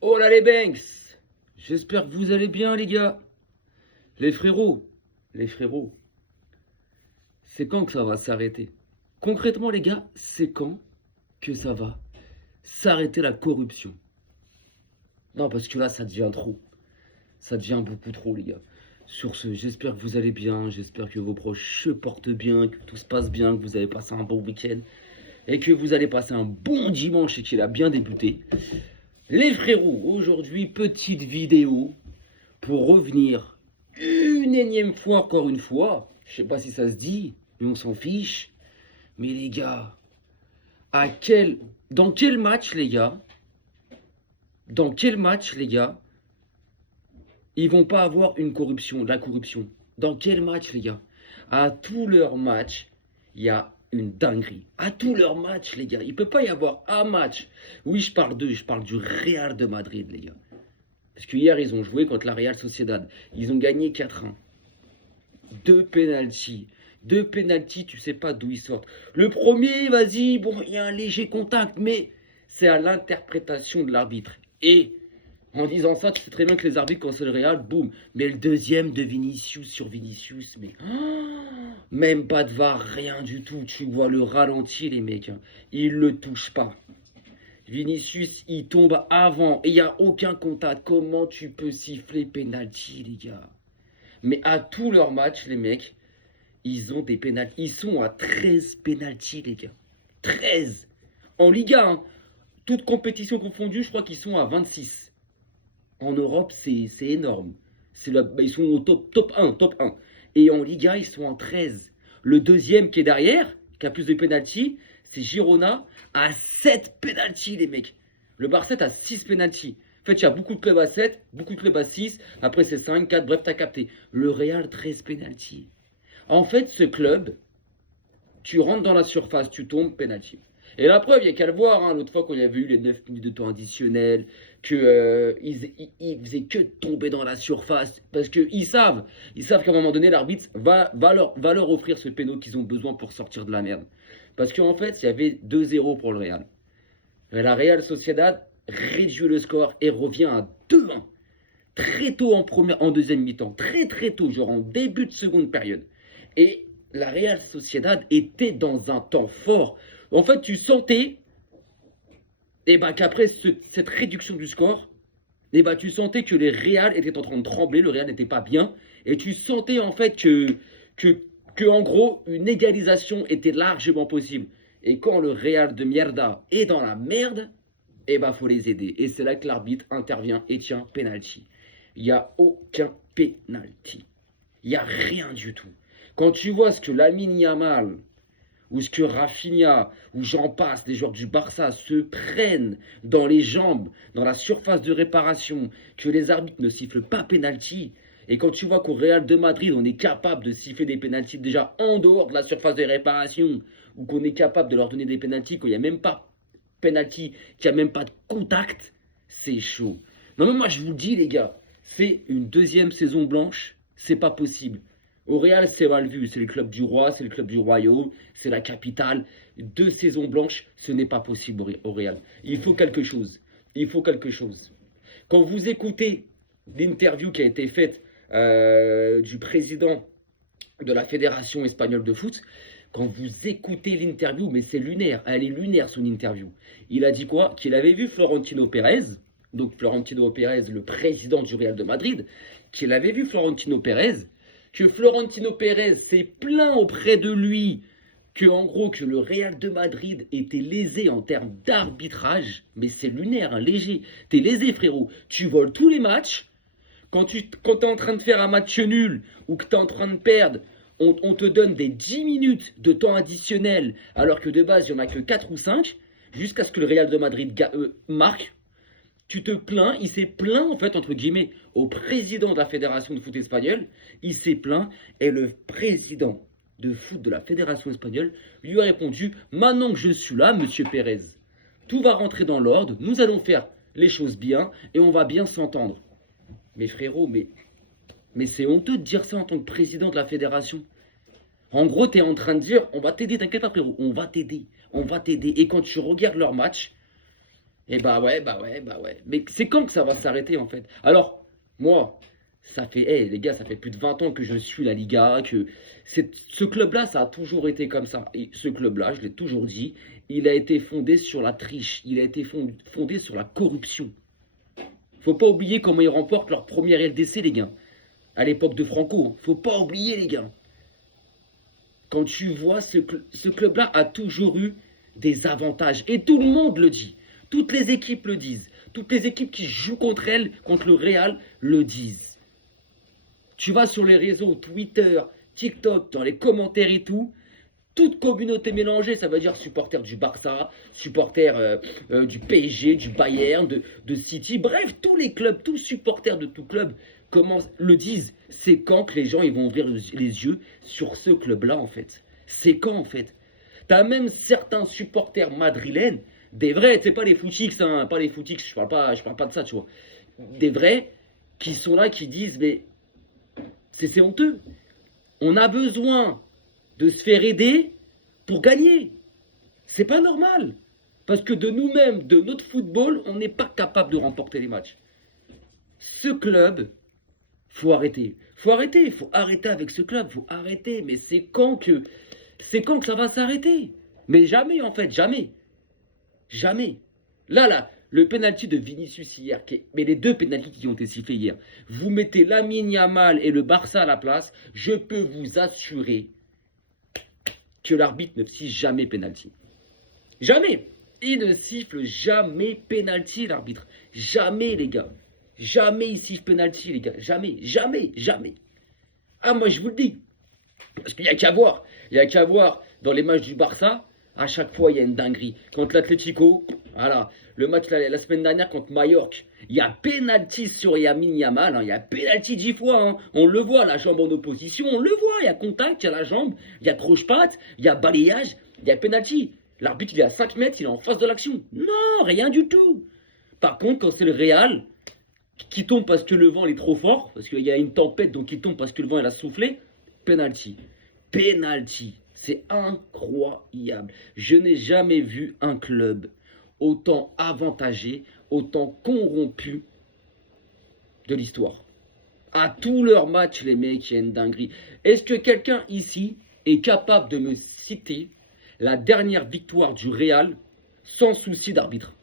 Oh là les Banks! J'espère que vous allez bien les gars. Les frérots, les frérots, c'est quand que ça va s'arrêter? Concrètement les gars, c'est quand que ça va s'arrêter la corruption? Non parce que là ça devient trop. Ça devient beaucoup trop les gars. Sur ce, j'espère que vous allez bien, j'espère que vos proches se portent bien, que tout se passe bien, que vous avez passé un bon week-end et que vous allez passer un bon dimanche et qu'il a bien débuté. Les frérots, aujourd'hui petite vidéo pour revenir une énième fois, encore une fois, je sais pas si ça se dit, mais on s'en fiche. Mais les gars, dans quel match les gars, ils vont pas avoir de la corruption? Dans quel match les gars? À tous leurs matchs, il y a une dinguerie. À tous leurs matchs les gars, il peut pas y avoir un match. Oui, je parle du Real de Madrid les gars. Parce que hier, ils ont joué contre la Real Sociedad. Ils ont gagné 4-1. Deux pénaltys. Deux pénaltys, tu sais pas d'où ils sortent. Le premier, vas-y, bon, il y a un léger contact, mais c'est à l'interprétation de l'arbitre. Et en disant ça, tu sais très bien que les arbitres, quand c'est le Real, boum. Mais le deuxième de Vinicius sur Vinicius, mais même pas de VAR, rien du tout. Tu vois le ralenti, les mecs. Hein. Ils le touchent pas. Vinicius, il tombe avant et il n'y a aucun contact. Comment tu peux siffler penalty, les gars? Mais à tous leurs matchs, les mecs, ils ont des pénaltys. Ils sont à 13 pénaltys, les gars. 13 en Liga, hein. Toutes compétitions confondues, je crois qu'ils sont à 26. En Europe, c'est énorme. Ils sont au top 1, top 1. Et en Liga, ils sont en 13. Le deuxième qui est derrière, qui a plus de pénaltys, c'est Girona à 7 pénaltys, les mecs. Le Barça a 6 pénaltys. En fait, il y a beaucoup de clubs à 7, beaucoup de clubs à 6. Après, c'est 5, 4, bref, t'as capté. Le Real, 13 pénaltys. En fait, ce club, tu rentres dans la surface, tu tombes, pénalty. Et la preuve, il n'y a qu'à le voir, hein, l'autre fois quand il y avait eu les 9 minutes de temps additionnel, qu'ils faisaient que tomber dans la surface, parce qu'ils savent qu'à un moment donné, l'arbitre va leur offrir ce péno qu'ils ont besoin pour sortir de la merde. Parce qu'en fait, il y avait 2-0 pour le Real. Et la Real Sociedad réduit le score et revient à 2-1. Très tôt en deuxième mi-temps, très tôt, genre en début de seconde période. Et la Real Sociedad était dans un temps fort. En fait, tu sentais qu'après cette réduction du score, tu sentais que les Real étaient en train de trembler, le Real n'était pas bien, et tu sentais en fait que en gros, une égalisation était largement possible. Et quand le Real de mierda est dans la merde, faut les aider. Et c'est là que l'arbitre intervient et tient penalty. Il n'y a aucun penalty. Il n'y a rien du tout. Quand tu vois ce que Lamine Yamal, ou ce que Rafinha, ou j'en passe, les joueurs du Barça se prennent dans les jambes, dans la surface de réparation, que les arbitres ne sifflent pas penalty, et quand tu vois qu'au Real de Madrid, on est capable de siffler des pénaltys déjà en dehors de la surface de réparation, ou qu'on est capable de leur donner des pénaltys quand il n'y a même pas penalty, qu'il n'y a même pas de contact, c'est chaud. Non mais moi je vous le dis les gars, c'est une deuxième saison blanche, c'est pas possible. Au Real, c'est mal vu. C'est le club du roi, c'est le club du royaume, c'est la capitale. 2 saisons blanches, ce n'est pas possible au Real. Il faut quelque chose. Il faut quelque chose. Quand vous écoutez l'interview qui a été faite du président de la Fédération espagnole de foot, quand vous écoutez l'interview, mais c'est lunaire, elle est lunaire son interview. Il a dit quoi? Qu'il avait vu Florentino Pérez, donc Florentino Pérez, le président du Real de Madrid, qu'il avait vu Florentino Pérez, que Florentino Pérez s'est plaint auprès de lui que en gros que le Real de Madrid était lésé en termes d'arbitrage, mais c'est lunaire, hein, léger. T'es lésé frérot, tu voles tous les matchs. Quand t'es en train de faire un match nul ou que t'es en train de perdre, on te donne des 10 minutes de temps additionnel alors que de base il n'y en a que 4 ou 5 jusqu'à ce que le Real de Madrid marque. Tu te plains, il s'est plaint en fait entre guillemets au président de la fédération de foot espagnole, il s'est plaint et le président de foot de la fédération espagnole lui a répondu: maintenant que je suis là, monsieur Pérez, tout va rentrer dans l'ordre, nous allons faire les choses bien et on va bien s'entendre. Mais frérot, mais c'est honteux de dire ça en tant que président de la fédération. En gros, tu es en train de dire: on va t'aider, t'inquiète pas frérot, on va t'aider. Et quand tu regardes leur match, Et bah ouais, bah ouais, bah ouais. Mais c'est quand que ça va s'arrêter en fait? Alors, moi, ça fait, hey, les gars, ça fait plus de 20 ans que je suis la Liga, que ce club-là, ça a toujours été comme ça. Et ce club-là, je l'ai toujours dit, il a été fondé sur la triche, il a été fondé sur la corruption. Faut pas oublier comment ils remportent leur premier LDC, les gars, à l'époque de Franco. Hein. Faut pas oublier, les gars. Quand tu vois ce club-là a toujours eu des avantages. Et tout le monde le dit. Toutes les équipes le disent. Toutes les équipes qui jouent contre elles, contre le Real, le disent. Tu vas sur les réseaux, Twitter, TikTok, dans les commentaires et tout, toute communauté mélangée, ça veut dire supporters du Barça, supporters du PSG, du Bayern, de City, bref, tous les clubs, tous supporters de tout club le disent. C'est quand que les gens ils vont ouvrir les yeux sur ce club-là, en fait. C'est quand, en fait. T'as même certains supporters madrilènes, des vrais, c'est pas les footix, hein, pas les footix, je parle pas de ça, tu vois. Des vrais qui sont là, qui disent, mais c'est honteux. On a besoin de se faire aider pour gagner. C'est pas normal. Parce que de nous-mêmes, de notre football, on n'est pas capable de remporter les matchs. Ce club, faut arrêter. Faut arrêter avec ce club, faut arrêter. Mais c'est quand que ça va s'arrêter? Mais jamais en fait, jamais. Jamais. Là, le penalty de Vinicius hier, mais les deux penaltys qui ont été sifflés hier, vous mettez Lamine Yamal et le Barça à la place, je peux vous assurer que l'arbitre ne siffle jamais penalty. Jamais. Il ne siffle jamais penalty, l'arbitre. Jamais, les gars. Jamais il siffle penalty, les gars. Jamais, jamais, jamais. Ah, moi, je vous le dis. Parce qu'il n'y a qu'à voir. Il n'y a qu'à voir dans les matchs du Barça. À chaque fois, il y a une dinguerie. Contre l'Atlético, voilà. Le match la semaine dernière contre Mallorca, il y a pénalty sur Lamine Yamal. Hein. Il y a pénalty 10 fois. Hein. On le voit, la jambe en opposition. On le voit. Il y a contact, il y a la jambe, il y a croche-patte, il y a balayage, il y a pénalty. L'arbitre, il est à 5 mètres, il est en face de l'action. Non, rien du tout. Par contre, quand c'est le Real qui tombe parce que le vent est trop fort, parce qu'il y a une tempête, donc il tombe parce que le vent il a soufflé, penalty. Penalty. C'est incroyable. Je n'ai jamais vu un club autant avantagé, autant corrompu de l'histoire. À tous leurs matchs, les mecs, il y a une dinguerie. Est-ce que quelqu'un ici est capable de me citer la dernière victoire du Real sans souci d'arbitre?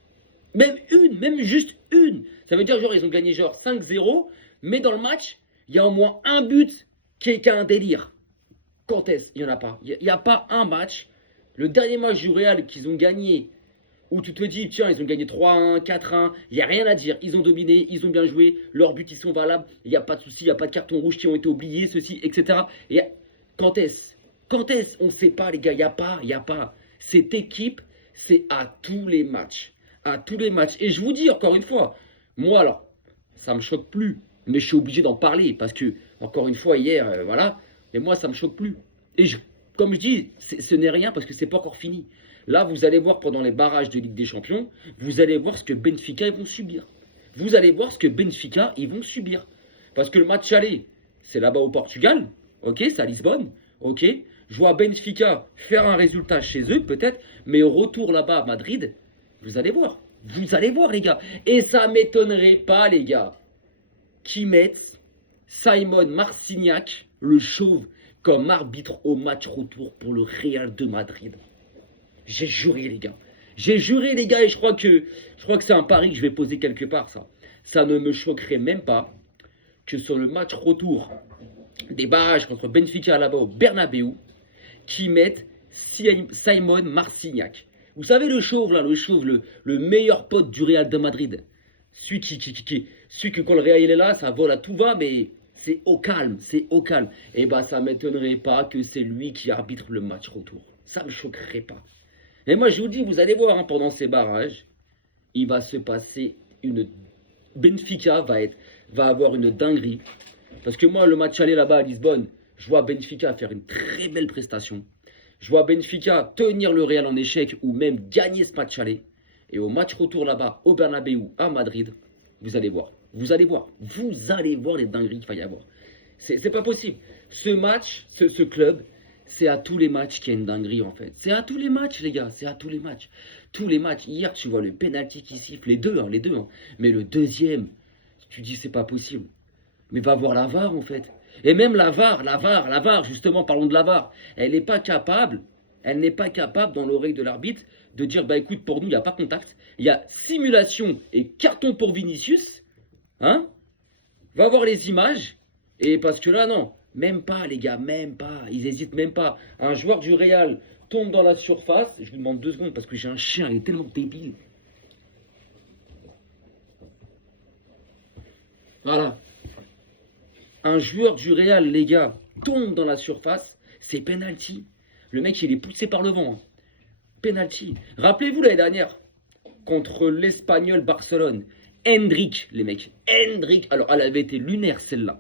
Même une, même juste une. Ça veut dire, genre, ils ont gagné genre 5-0, mais dans le match, il y a au moins un but qui est un délire. Quand est-ce? Il n'y en a pas. Il n'y a pas un match. Le dernier match du Real qu'ils ont gagné, où tu te dis, tiens, ils ont gagné 3-1, 4-1, il n'y a rien à dire. Ils ont dominé, ils ont bien joué, leurs buts, ils sont valables, il n'y a pas de souci, il n'y a pas de carton rouge qui ont été oubliés, ceci, etc. Et quand est-ce? Quand est-ce? On ne sait pas, les gars, il n'y a pas, il n'y a pas. Cette équipe, c'est à tous les matchs. À tous les matchs. Et je vous dis, encore une fois, moi, alors, ça ne me choque plus, mais je suis obligé d'en parler, parce que, encore une fois, hier, voilà, mais moi, ça ne me choque plus. Et comme je dis, ce n'est rien, parce que ce n'est pas encore fini. Là, vous allez voir pendant les barrages de Ligue des Champions, vous allez voir ce que Benfica ils vont subir. Vous allez voir ce que Benfica ils vont subir. Parce que le match aller, c'est là-bas au Portugal, ok, c'est à Lisbonne, ok. Je vois Benfica faire un résultat chez eux peut-être, mais au retour là-bas à Madrid, vous allez voir les gars. Et ça m'étonnerait pas les gars, qui mettent Simon Marcignac, le chauve, comme arbitre au match retour pour le Real de Madrid. J'ai juré les gars. J'ai juré les gars et je crois que c'est un pari que je vais poser quelque part ça. Ça ne me choquerait même pas que sur le match retour des barrages contre Benfica là-bas au Bernabeu, qui mettent Simon Marcignac. Vous savez le chauve là, le meilleur pote du Real de Madrid. Celui que quand le Real est là, ça vole à tout va, mais c'est au calme, c'est au calme. Et bah ça m'étonnerait pas que c'est lui qui arbitre le match retour. Ça me choquerait pas. Et moi, je vous dis, vous allez voir, hein, pendant ces barrages, il va se passer une... Benfica va avoir une dinguerie. Parce que moi, le match aller là-bas à Lisbonne, je vois Benfica faire une très belle prestation. Je vois Benfica tenir le Real en échec ou même gagner ce match aller. Et au match retour là-bas, au Bernabeu, à Madrid, vous allez voir. Vous allez voir les dingueries qu'il va y avoir. C'est pas possible. Ce match, ce club, C'est à tous les matchs qu'il y a une dinguerie en fait. C'est à tous les matchs les gars, c'est à tous les matchs. Tous les matchs. Hier tu vois le penalty qui siffle, les deux. Hein. Mais le deuxième, tu dis c'est pas possible. Mais va voir la VAR en fait. Et même la VAR, justement, parlons de la VAR. Elle n'est pas capable dans l'oreille de l'arbitre de dire bah écoute pour nous il n'y a pas contact. Il y a simulation et carton pour Vinicius. Hein? Va voir les images. Et parce que là, non, même pas, les gars, même pas. Ils hésitent même pas. Un joueur du Real tombe dans la surface. Je vous demande 2 secondes parce que j'ai un chien, il est tellement débile. Voilà. Un joueur du Real, les gars, tombe dans la surface. C'est penalty. Le mec, il est poussé par le vent. Hein. Penalty. Rappelez-vous l'année dernière, contre l'Espagnol Barcelone. Hendrik, les mecs. Hendrik. Alors, elle avait été lunaire, celle-là.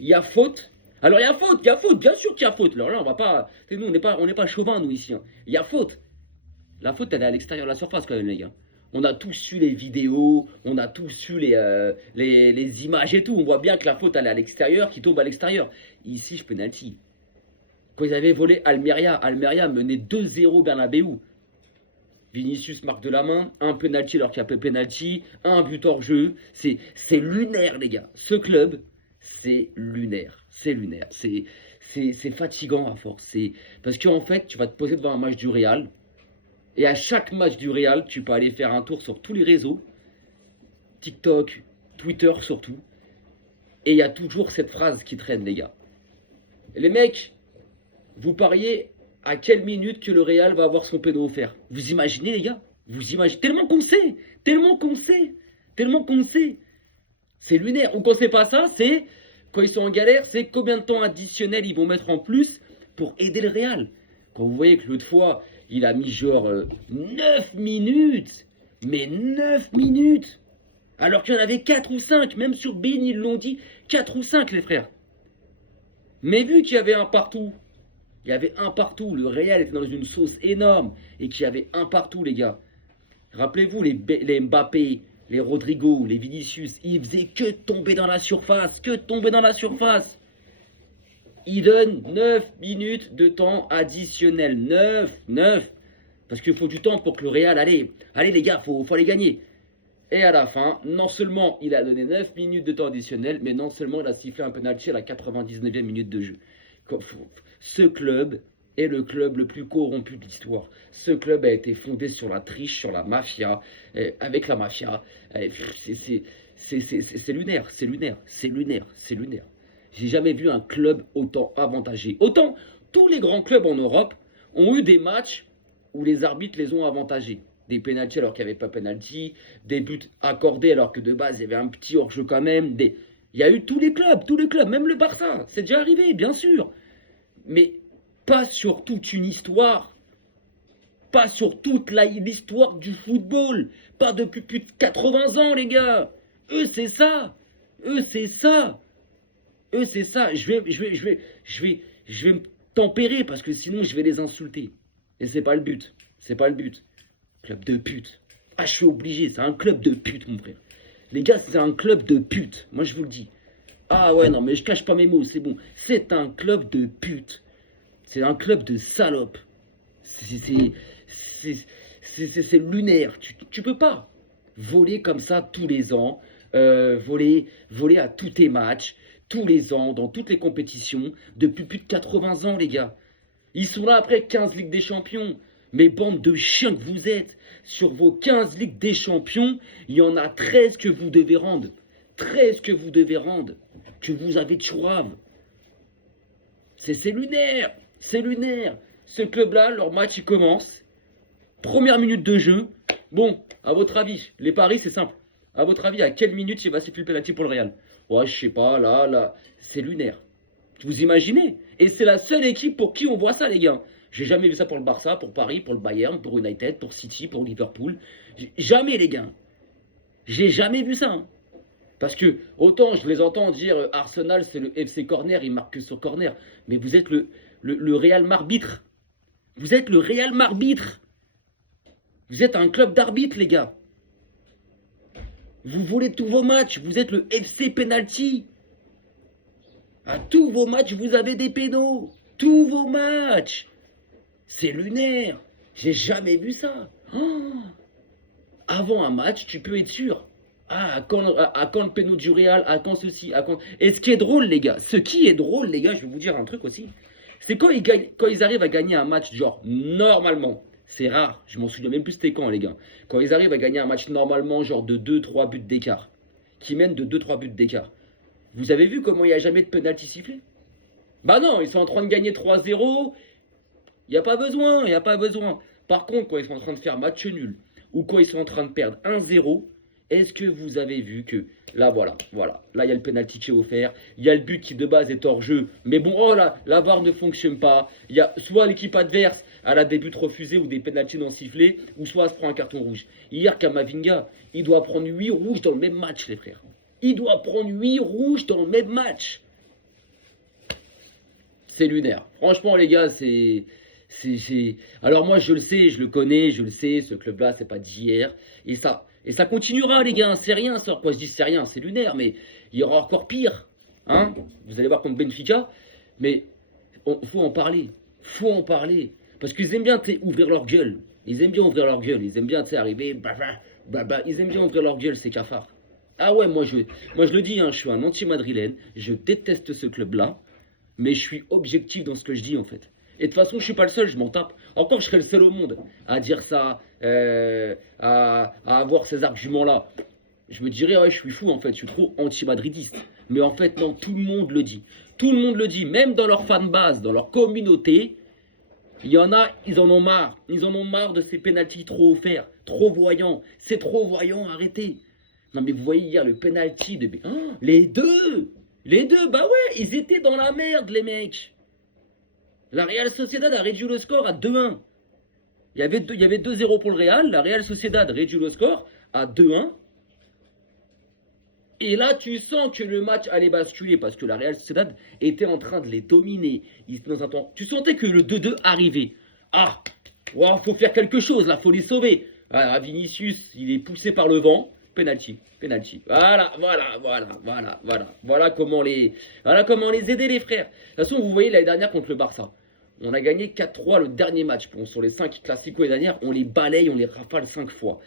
Il y a faute. Alors, il y a faute, bien sûr qu'il y a faute. Alors là, on va pas. Nous, on n'est pas chauvin, nous, ici. Hein. Il y a faute. La faute, elle est à l'extérieur de la surface, quand même, les gars. On a tous eu les vidéos, on a tous eu les images et tout. On voit bien que la faute, elle est à l'extérieur, qui tombe à l'extérieur. Ici, je penalty. Quand ils avaient volé Almeria menait 2-0 Bernabeu. Vinicius marque de la main, un penalty alors qu'il y a peu penalty, un but hors jeu. C'est lunaire, les gars. Ce club, c'est lunaire. C'est lunaire. C'est fatigant à force. Parce qu'en fait, tu vas te poser devant un match du Real. Et à chaque match du Real, tu peux aller faire un tour sur tous les réseaux. TikTok, Twitter surtout. Et il y a toujours cette phrase qui traîne, les gars. Les mecs, vous pariez à quelle minute que le Real va avoir son péno offert. Vous imaginez, les gars? Vous imaginez? Tellement qu'on sait. Tellement qu'on sait. Tellement qu'on sait. C'est lunaire. Ou quand c'est pas ça, c'est... Quand ils sont en galère, c'est combien de temps additionnel ils vont mettre en plus pour aider le Real. Quand vous voyez que l'autre fois, il a mis genre 9 minutes. Mais 9 minutes. Alors qu'il y en avait 4 ou 5. Même sur Bein, ils l'ont dit. 4 ou 5, les frères. Mais vu qu'il y avait un partout, il y avait un partout, le Real était dans une sauce énorme et qu'il y avait un partout, les gars. Rappelez-vous, les Mbappé, les Rodrigo, les Vinicius, ils faisaient que tomber dans la surface, que tomber dans la surface. Ils donnent 9 minutes de temps additionnel. 9. Parce qu'il faut du temps pour que le Real, allez les gars, faut aller gagner. Et à la fin, non seulement il a donné 9 minutes de temps additionnel, mais non seulement il a sifflé un penalty à la 99e minute de jeu. Ce club est le club le plus corrompu de l'histoire. Ce club a été fondé sur la triche, sur la mafia. Avec la mafia, c'est lunaire, c'est lunaire, c'est lunaire, c'est lunaire. J'ai jamais vu un club autant avantagé. Autant, tous les grands clubs en Europe ont eu des matchs où les arbitres les ont avantagés. Des pénaltys alors qu'il n'y avait pas pénalty, des buts accordés alors que de base il y avait un petit hors-jeu quand même. Il y a eu tous les clubs, même le Barça, c'est déjà arrivé, bien sûr. Mais pas sur toute une histoire, pas sur toute l'histoire du football, pas depuis plus de 80 ans, les gars. Eux, c'est ça. Eux, c'est ça. Eux, c'est ça. Je vais me tempérer parce que sinon, je vais les insulter. Et c'est pas le but. C'est pas le but. Club de pute. Ah, je suis obligé. C'est un club de pute, mon frère. Les gars, c'est un club de pute. Moi, je vous le dis. Ah ouais, non, mais je cache pas mes mots, c'est bon. C'est un club de pute. C'est un club de salopes. C'est lunaire. Tu peux pas voler comme ça tous les ans. Voler à tous tes matchs, tous les ans, dans toutes les compétitions, depuis plus de 80 ans, les gars. Ils sont là après 15 Ligues des Champions. Mais bande de chiens que vous êtes, sur vos 15 Ligues des Champions, il y en a 13 que vous devez rendre. 13 que vous devez rendre. Que vous avez de chourave. C'est lunaire. C'est lunaire. Ce club-là, leur match, il commence. Première minute de jeu. Bon, à votre avis, les paris, c'est simple. À votre avis, à quelle minute il va siffler le penalty pour le Real? Ouais, je sais pas, là. C'est lunaire. Vous imaginez? Et c'est la seule équipe pour qui on voit ça, les gars. J'ai jamais vu ça pour le Barça, pour Paris, pour le Bayern, pour United, pour City, pour Liverpool. Jamais, les gars. J'ai jamais vu ça. Hein. Parce que, autant je les entends dire Arsenal, c'est le FC Corner, il marque que sur corner. Mais vous êtes le Real Marbitre. Vous êtes le Real Marbitre. Vous êtes un club d'arbitres, les gars. Vous volez tous vos matchs. Vous êtes le FC Penalty. À tous vos matchs, vous avez des pénaux. Tous vos matchs. C'est lunaire. J'ai jamais vu ça. Oh. Avant un match, tu peux être sûr. Ah, à quand le péno du Real, à quand ceci, à quand... Et ce qui est drôle, les gars, je vais vous dire un truc aussi, c'est quand ils arrivent à gagner un match, genre, normalement, c'est rare, je m'en souviens même plus c'était quand, les gars, quand ils arrivent à gagner un match normalement, genre de 2-3 buts d'écart, qui mènent de 2-3 buts d'écart, vous avez vu comment il n'y a jamais de penalty sifflé? Bah non, ils sont en train de gagner 3-0, il n'y a pas besoin, il n'y a pas besoin. Par contre, quand ils sont en train de faire match nul, ou quand ils sont en train de perdre 1-0, est-ce que vous avez vu que là, voilà, là il y a le penalty qui est offert, il y a le but qui de base est hors jeu, mais bon, oh là, la VAR ne fonctionne pas, il y a soit l'équipe adverse, elle a des buts refusés ou des penaltys non sifflés, ou soit elle se prend un carton rouge. Hier, Kamavinga, il doit prendre 8 rouges dans le même match, les frères. Il doit prendre 8 rouges dans le même match. C'est lunaire. Franchement, les gars, Alors moi, je le sais, je le connais, je le sais, ce club-là, c'est pas d'hier. Et ça continuera, les gars. C'est rien, ça. Quoi, je dis c'est rien, c'est lunaire, mais il y aura encore pire. Hein? Vous allez voir contre Benfica. Mais faut en parler. Faut en parler. Parce qu'ils aiment bien ouvrir leur gueule. Ils aiment bien ouvrir leur gueule. Ils aiment bien arriver. Ils aiment bien ouvrir leur gueule, ces cafards. Ah ouais, moi je le dis, hein, je suis un anti-madrilène. Je déteste ce club-là. Mais je suis objectif dans ce que je dis en fait. Et de toute façon, je suis pas le seul, je m'en tape. Encore, je serais le seul au monde à dire ça, à avoir ces arguments-là. Je me dirais, ouais, je suis fou en fait, je suis trop anti-madridiste. Mais en fait, non, tout le monde le dit. Tout le monde le dit, même dans leur fanbase, dans leur communauté. Il y en a, ils en ont marre. Ils en ont marre de ces pénaltys trop offerts, trop voyants. C'est trop voyant, arrêtez. Non mais vous voyez hier le pénalty de... Oh, les deux, bah ouais, ils étaient dans la merde, les mecs. La Real Sociedad a réduit le score à 2-1. Il y avait 2-0 pour le Real. La Real Sociedad réduit le score à 2-1. Et là, tu sens que le match allait basculer parce que la Real Sociedad était en train de les dominer. Tu sentais que le 2-2 arrivait. Ah, wow, faut faire quelque chose là, faut les sauver. Ah, Vinicius, il est poussé par le vent. Penalty. Voilà comment les aider, les frères. De toute façon, vous voyez l'année dernière contre le Barça. On a gagné 4-3 le dernier match. Bon, sur les 5 classicos l'année dernière, on les balaye, on les rafale 5 fois.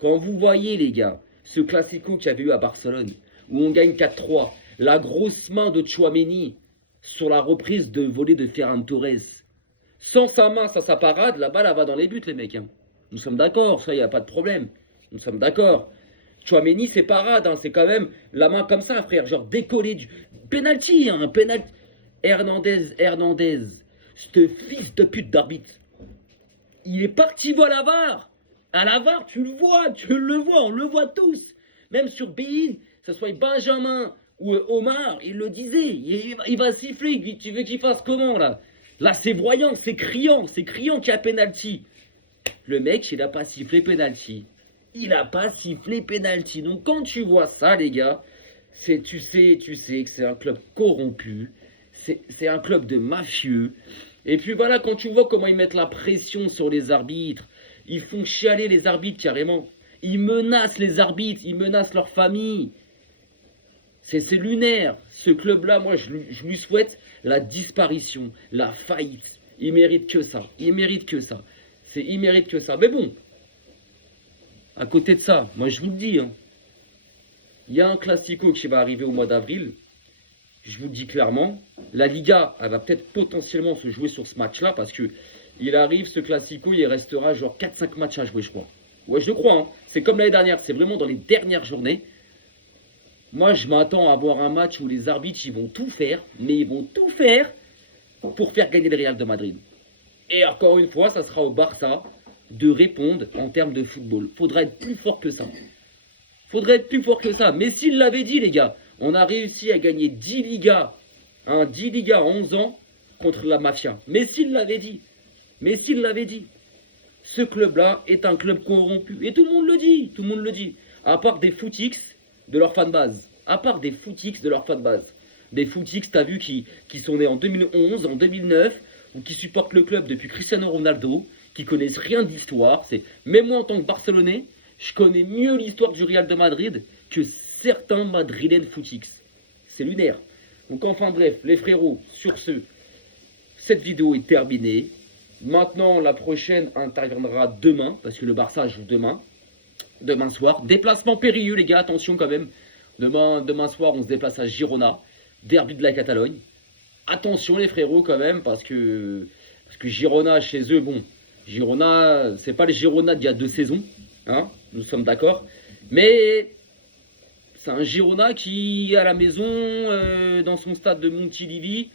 Quand vous voyez, les gars, ce classico qu'il y avait eu à Barcelone, où on gagne 4-3, la grosse main de Tchouaméni sur la reprise de volée de Ferran Torres. Sans sa main, sans sa parade, la balle, elle va dans les buts, les mecs. Hein. Nous sommes d'accord, ça, il n'y a pas de problème. Nous sommes d'accord. Tchouaméni, c'est parade, hein, c'est quand même la main comme ça, frère, genre décollé du... Penalty, hein, penalty. Hernandez, ce fils de pute d'arbitre. Il est parti voir la VAR. À la VAR, tu le vois, on le voit tous. Même sur BI, que ce soit Benjamin ou Omar, il le disait. Il va siffler, tu veux qu'il fasse comment, là? Là, c'est voyant, c'est criant qu'il y a penalty. Le mec, il n'a pas sifflé penalty. Il n'a pas sifflé penalty. Donc quand tu vois ça, les gars, tu sais que c'est un club corrompu, c'est un club de mafieux. Et puis voilà, quand tu vois comment ils mettent la pression sur les arbitres, ils font chialer les arbitres carrément. Ils menacent les arbitres, ils menacent leur famille. C'est lunaire. Ce club-là, moi, je lui souhaite la disparition, la faillite. Il mérite que ça. Il mérite que ça. Mais bon. À côté de ça, moi je vous le dis, hein, il y a un classico qui va arriver au mois d'avril. Je vous le dis clairement. La Liga, elle va peut-être potentiellement se jouer sur ce match-là parce que il arrive, ce classico, il restera genre 4-5 matchs à jouer, je crois. Ouais, je le crois. Hein. C'est comme l'année dernière, c'est vraiment dans les dernières journées. Moi, je m'attends à avoir un match où les arbitres, ils vont tout faire, mais ils vont tout faire pour faire gagner le Real de Madrid. Et encore une fois, ça sera au Barça de répondre en termes de football. Faudra être plus fort que ça. Mais s'il l'avait dit, les gars, on a réussi à gagner 10 Ligas, 10 Ligas en 11 ans contre la mafia. Mais s'il l'avait dit, ce club-là est un club corrompu. Et tout le monde le dit. À part des footix de leur fanbase. Des footix, t'as vu, qui sont nés en 2011, en 2009, ou qui supportent le club depuis Cristiano Ronaldo, qui connaissent rien d'histoire. Même moi en tant que Barcelonais, je connais mieux l'histoire du Real de Madrid que certains madrilènes footix. C'est lunaire. Donc enfin bref, les frérots, sur ce, cette vidéo est terminée. Maintenant, la prochaine interviendra demain, parce que le Barça joue demain soir. Déplacement périlleux, les gars, attention quand même. Demain soir, on se déplace à Girona, derby de la Catalogne. Attention les frérots quand même, parce que Girona, chez eux, bon, Girona, c'est pas le Girona d'il y a 2 saisons, hein, nous sommes d'accord. Mais c'est un Girona qui, à la maison, dans son stade de Montilivi,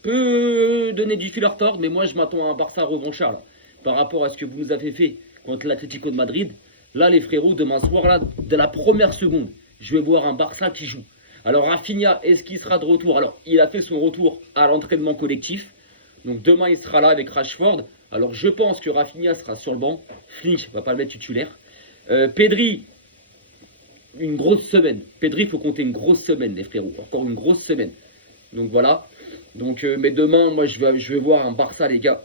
peut donner du fil à retordre. Mais moi, je m'attends à un Barça revanchard, là, par rapport à ce que vous nous avez fait contre l'Atlético de Madrid. Là, les frérots, demain soir, là, de la première seconde, je vais voir un Barça qui joue. Alors, Rafinha, est-ce qu'il sera de retour? Alors, il a fait son retour à l'entraînement collectif. Donc, demain, il sera là avec Rashford. Alors, je pense que Rafinha sera sur le banc. Flick va pas le mettre titulaire. Pedri, une grosse semaine. Pedri, il faut compter une grosse semaine, les frérots. Encore une grosse semaine. Donc, voilà. Donc, mais demain, moi, je vais voir un Barça, les gars.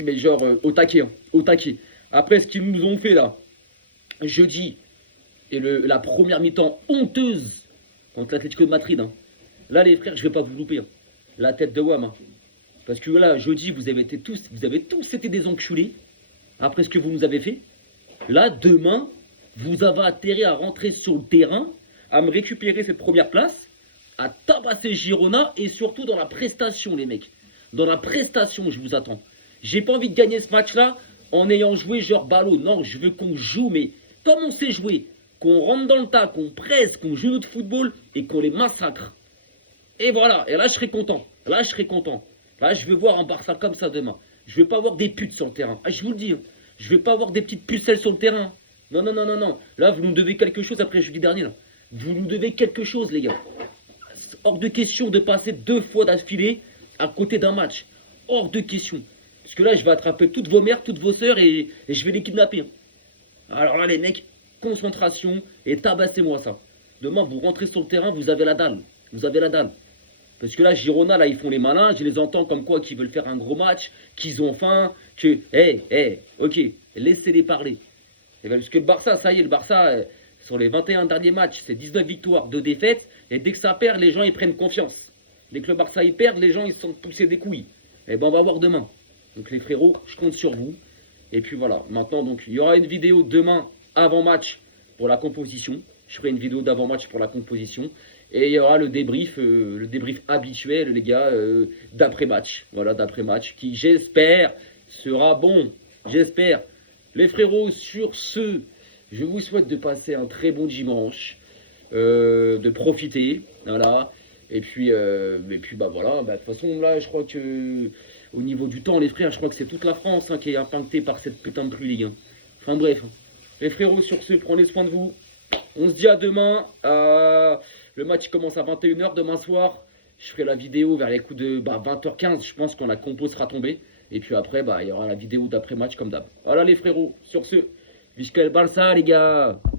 Mais genre, au taquet. Hein, au taquet. Après, ce qu'ils nous ont fait, là, jeudi, et la première mi-temps honteuse contre l'Atlético de Madrid. Hein. Là, les frères, je vais pas vous louper. Hein. La tête de Wam. Hein. Parce que là, jeudi, vous avez tous été des enculés. Après ce que vous nous avez fait. Là, demain, vous avez intérêt à rentrer sur le terrain, à me récupérer cette première place, à tabasser Girona et surtout dans la prestation, les mecs. Dans la prestation, je vous attends. J'ai pas envie de gagner ce match-là en ayant joué genre ballot. Non, je veux qu'on joue, mais comme on sait jouer, qu'on rentre dans le tas, qu'on presse, qu'on joue notre football et qu'on les massacre. Et voilà, et là, je serai content. Là, je serai content. Là, je vais voir un Barça comme ça demain. Je vais pas voir des putes sur le terrain. Ah, je vous le dis. Hein. Je vais pas voir des petites pucelles sur le terrain. Non, non, non, non, non. Là, vous nous devez quelque chose après jeudi dernier. Là. Vous nous devez quelque chose, les gars. Hors de question de passer 2 fois d'affilée à côté d'un match. Hors de question. Parce que là, je vais attraper toutes vos mères, toutes vos sœurs et je vais les kidnapper. Hein. Alors là, les mecs, concentration et tabassez-moi ça. Demain, vous rentrez sur le terrain, vous avez la dalle. Vous avez la dalle. Parce que là, Girona, là, ils font les malins. Je les entends comme quoi qu'ils veulent faire un gros match, qu'ils ont faim, que... ok, laissez-les parler. Et bien, parce que le Barça, ça y est, le Barça, sur les 21 derniers matchs, c'est 19 victoires, 2 défaites. Et dès que ça perd, les gens, ils prennent confiance. Dès que le Barça, ils perdent, les gens, ils se sont poussés des couilles. Et ben, on va voir demain. Donc, les frérots, je compte sur vous. Et puis, voilà. Maintenant, donc, il y aura une vidéo demain, avant-match, pour la composition. Je ferai une vidéo d'avant-match pour la composition. Et il y aura le débrief habituel, les gars, d'après-match. Voilà, d'après-match, qui, j'espère, sera bon. J'espère. Les frérots, sur ce, je vous souhaite de passer un très bon dimanche, de profiter, voilà. Et puis bah voilà, bah, de toute façon, là, je crois que, au niveau du temps, les frères, je crois que c'est toute la France hein, qui est impactée par cette putain de pluie, les gars. Enfin bref, les frérots, sur ce, prenez soin de vous. On se dit à demain. Le match commence à 21 h demain soir. Je ferai la vidéo vers les coups de 20 h 15. Je pense quand la compo sera tombée. Et puis après, il y aura la vidéo d'après-match comme d'hab. Voilà les frérots. Sur ce, Visca el Barça les gars.